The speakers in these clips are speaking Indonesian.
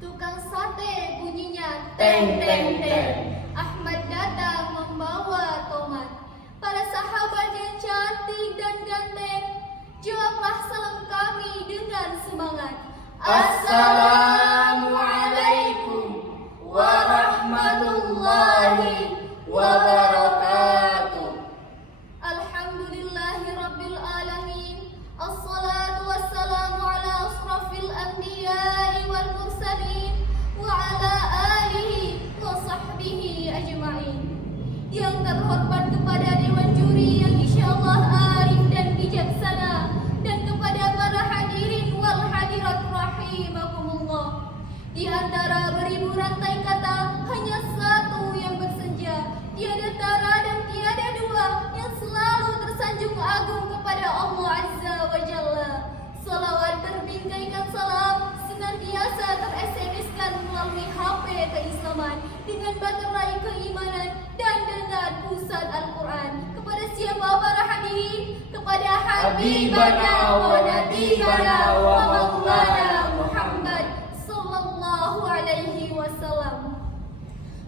Tukang sate bunyinya Teng, teng, teng. Ahmad datang membawa tomat. Para sahabat yang cantik dan ganteng, jawablah salam kami dengan semangat. Assalamualaikum warahmatullahi wabarakatuh. Alhamdulillahirabbil alamin. Assalatu wassalamu ala asrafil anbiya'i wal mursalin wa ala alihi wa sahbihi ajma'in. Yang terhormat kepada dewan juri yang insyaallah arif dan bijaksana, dan kepada para hadirin wal hadirat rahimakumullah. Di antara beribu rantai kata, hanya satu yang bersenja, tiada tara dan tiada dua, yang selalu tersanjung agung kepada Allah Azza wa Jalla. Salawat berbingkaikan salam senantiasa ter-SMS-kan melalui HP keislaman dengan baterai keimanan dan dengan pusat Al-Quran. Kepada siapa para hadirin? Kepada Habibana wa Nabiyana wa Maulana Muhammad sallallahu alaihi wasallam.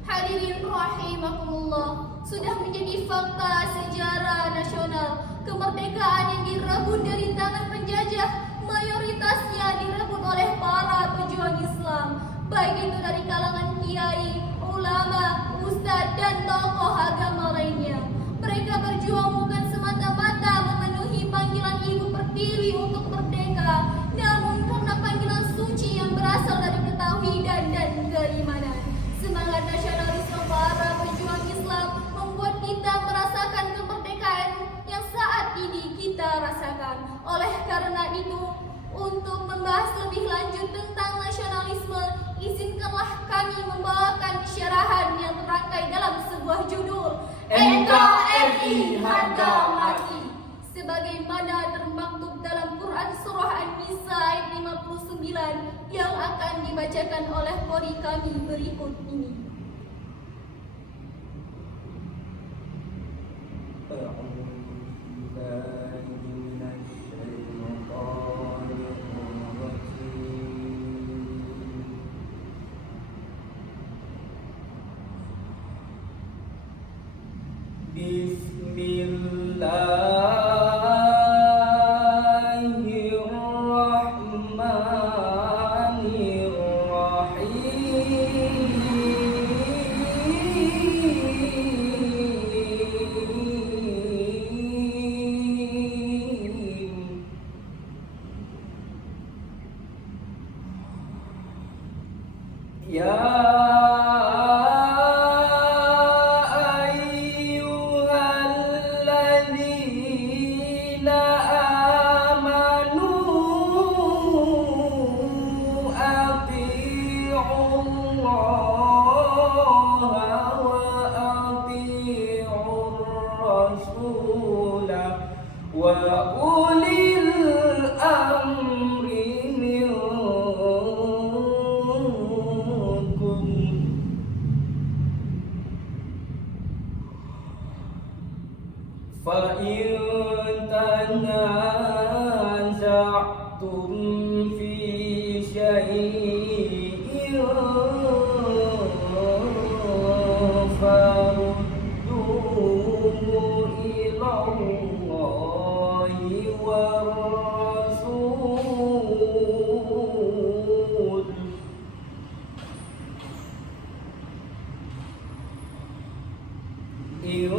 Hadirin rahimakumullah, sudah menjadi fakta sejarah nasional, kemerdekaan yang direbut dari tangan penjajah mayoritasnya direbut oleh para pejuang Islam, baik itu dari kalangan kiai, ulama, ustadz, dan tokoh agama lainnya. Mereka berjuang bukan semata-mata memenuhi panggilan Ibu Pertiwi untuk merdeka, namun karena panggilan suci yang berasal dari ketauhidan dan keimanan. Semangat nasionalisme para pejuang Islam membuat kita merasakan kemerdekaan yang saat ini kita rasakan. Oleh karena itu, untuk membahas lebih lanjut tentang nasionalisme, izinkanlah kami membawakan syarahan yang terangkai dalam sebuah judul NKRI harga mati. Sebagaimana termaktub dalam Quran Surah An-Nisa ayat 59 yang akan dibacakan oleh qori kami berikut ini. Ya ayyuhalladzina amanu ati'ullaha wa ati'ur rasula wa ulil amri minkum. Fa in tanaza'tum fi syai'in farudduhu ila Allahi war rasul. In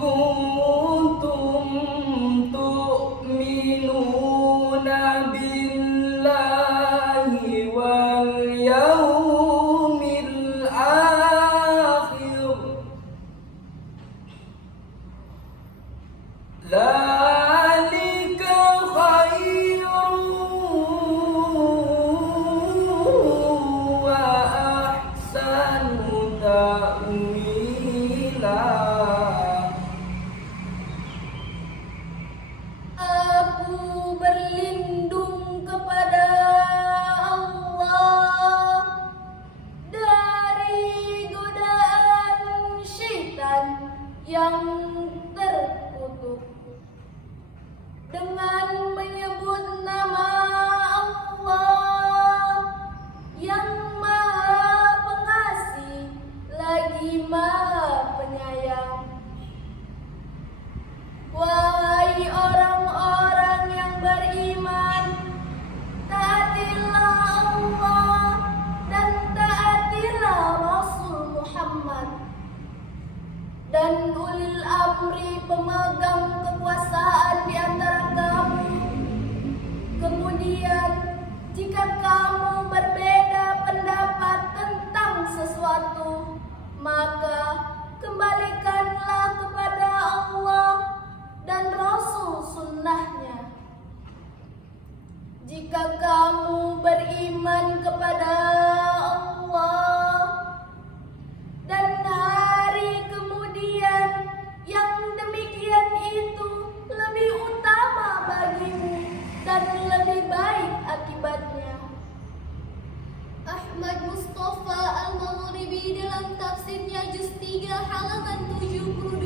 kuntum tu'minuna billahi wal yawmil Jika kamu beriman kepada Allah dan hari kemudian, yang demikian itu lebih utama bagimu dan lebih baik akibatnya. Ahmad Mustafa Al-Maghribi dalam tafsirnya juz 3 halaman 72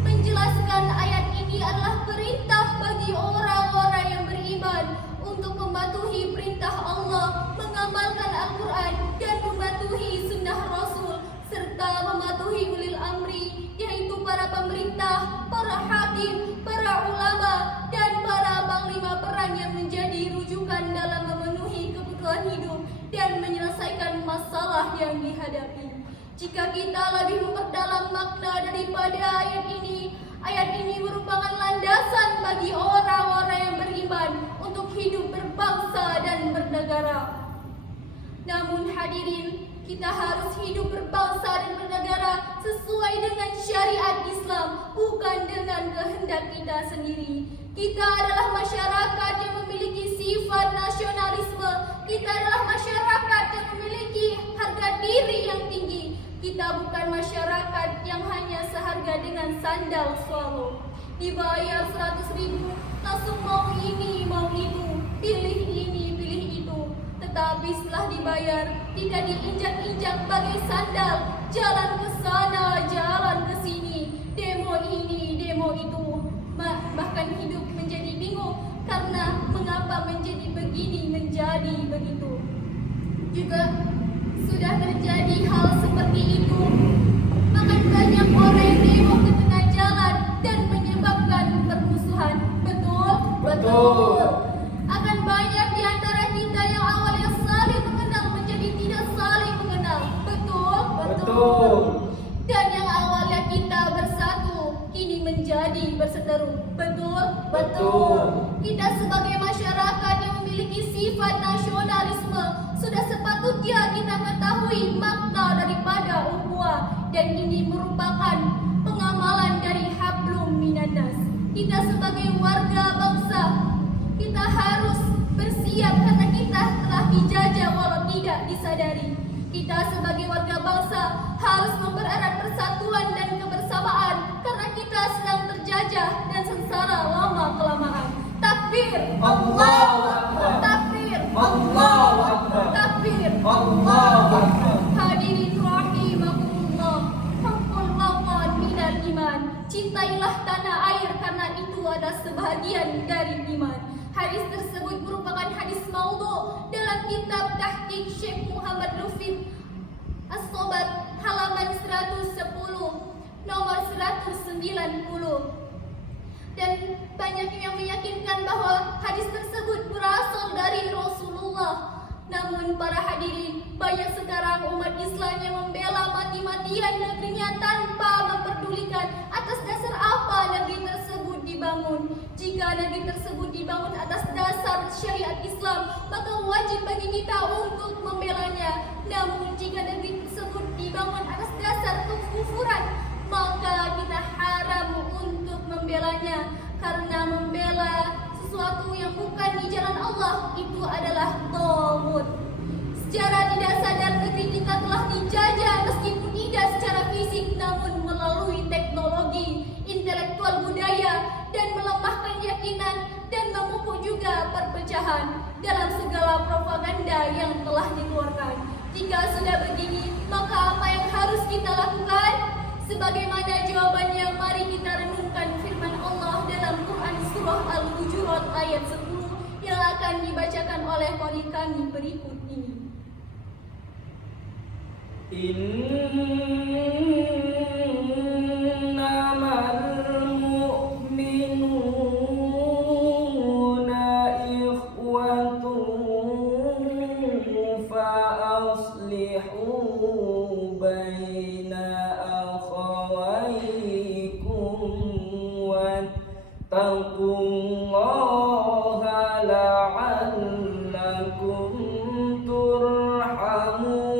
menjelaskan ayat ini adalah perintah bagi orang-orang yang beriman untuk mematuhi perintah Allah, mengamalkan Al-Quran dan mematuhi sunnah Rasul, serta mematuhi ulil amri, yaitu para pemerintah, para hakim, para ulama, dan para panglima perang yang menjadi rujukan dalam memenuhi kebutuhan hidup dan menyelesaikan masalah yang dihadapi. Jika kita lebih memperdalam makna daripada ayat ini merupakan landasan bagi orang-orang yang beriman untuk hidup berbangsa dan bernegara. Namun hadirin, kita harus hidup berbangsa dan bernegara sesuai dengan syariat Islam, bukan dengan kehendak kita sendiri. Kita adalah masyarakat yang memiliki sifat nasionalisme. Kita adalah masyarakat yang memiliki harga diri yang tinggi. Kita bukan masyarakat yang hanya seharga dengan sandal swallow. Dibayar 100.000, langsung mau ini, mau itu, pilih ini, pilih itu. Tetapi setelah dibayar, tidak diinjak-injak bagai sandal, jalan ke sana, jalan ke sini, demo ini, demo itu. Bahkan hidup menjadi bingung karena mengapa menjadi begini, menjadi begitu. Juga sudah terjadi hal seperti itu. Bahkan banyak orang yang demo ke tengah jalan dan menyebabkan permusuhan. Betul? Betul. Akan banyak di antara kita yang awalnya saling mengenal menjadi tidak saling mengenal. Betul? Betul. Dan yang awalnya kita bersatu kini menjadi berseteru. Betul? Betul. Kita sebagai masyarakat yang memiliki sifat nasionalisme sudah sepatutnya kita mengetahui makna daripada ukhuwah, dan ini merupakan pengamalan dari hablum minannas. Kita sebagai warga bangsa, kita harus bersiap karena kita telah dijajah walau tidak disadari. Kita sebagai warga bangsa harus mempererat persatuan dan kebersamaan karena kita sedang terjajah dan sengsara lama-kelamaan. Takbir! Allahu Akbar. Takbir! Allahu Akbar. Takbir! Allahu Akbar. Hadirin rahimakumullah, hubbul watan minal iman. Cintailah tanah air karena itu adalah sebahagian dari iman. Hadis tersebut merupakan hadis maudhu dalam kitab Tahqiq Syekh Muhammad Lutfi As-Sobat halaman 110 nomor 190. Dan banyak yang meyakinkan bahwa hadis tersebut berasal dari Rasulullah. Namun para hadirin, banyak sekarang umat Islam yang membela mati-matian negerinya tanpa memperdulikan atas dasar apa negeri tersebut dibangun. Jika negeri tersebut dibangun atas dasar syariat Islam, maka wajib bagi kita untuk membelanya. Namun jika negeri tersebut dibangun atas dasar kekufuran, maka kita haram untuk membelanya, karena membela sesuatu yang bukan di jalan Allah itu adalah taghut. Secara tidak sadar negeri kita telah dijajah meskipun tidak secara fisik, namun melalui teknologi, intelektual budaya, dan melemahkan keyakinan dan memupuk juga perpecahan dalam segala propaganda yang telah dikeluarkan. Jika sudah begini, maka apa yang harus kita lakukan? Sebagaimana jawabannya, mari kita renungkan firman Allah dalam Quran Surah Al-Hujurat ayat 10 yang akan dibacakan oleh qari kami berikut ini. Innamal mu'minuna ikhwatun fa aslihu baina akhawaykum wattaqullaha la'allakum turhamun.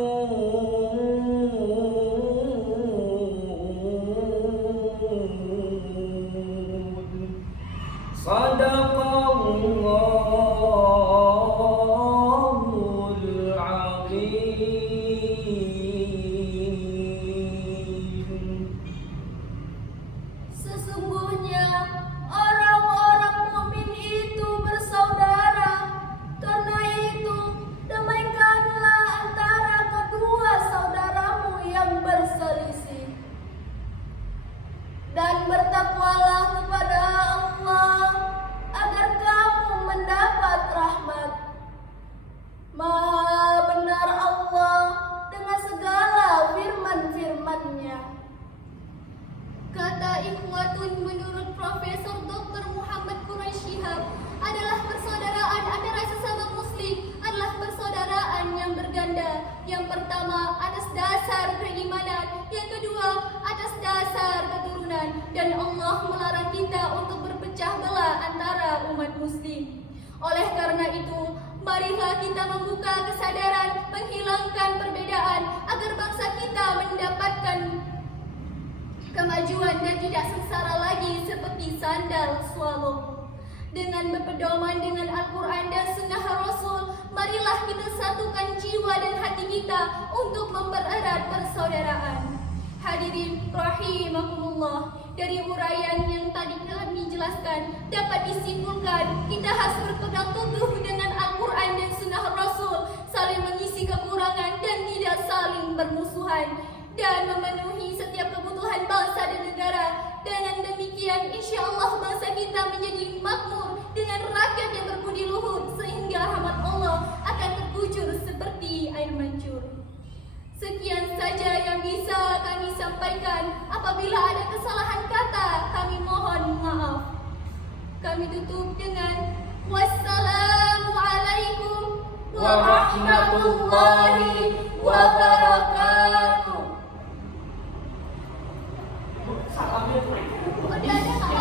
ikhwatun, menurut Profesor Dr. Muhammad Quraish Shihab, adalah persaudaraan antara sesama muslim adalah persaudaraan yang berganda. Yang pertama atas dasar keimanan, yang kedua atas dasar keturunan, dan Allah melarang kita untuk berpecah belah antara umat muslim. Oleh karena itu, marilah kita membuka kesadaran, menghilangkan perbedaan agar bangsa kita mendapatkan kemajuan dan tidak sengsara lagi seperti sandal swallow. Dengan berpedoman dengan Al-Quran dan Sunnah Rasul, marilah kita satukan jiwa dan hati kita untuk mempererat persaudaraan. Hadirin rahimakumullah, dari uraian yang tadi kami jelaskan dapat disimpulkan kita harus berpegang teguh dengan Al-Quran dan Sunnah Rasul, saling mengisi kekurangan dan tidak saling bermusuhan, dan memenuhi setiap kebutuhan bangsa dan negara. Dengan demikian, insya Allah bangsa kita menjadi makmur dengan rakyat yang berbudi luhur, sehingga rahmat Allah akan terkucur seperti air mancur. Sekian saja yang bisa kami sampaikan. Apabila ada kesalahan kata, kami mohon maaf. Kami tutup dengan wassalamualaikum warahmatullahi wabarakatuh. Salamnya Udah ada nggak?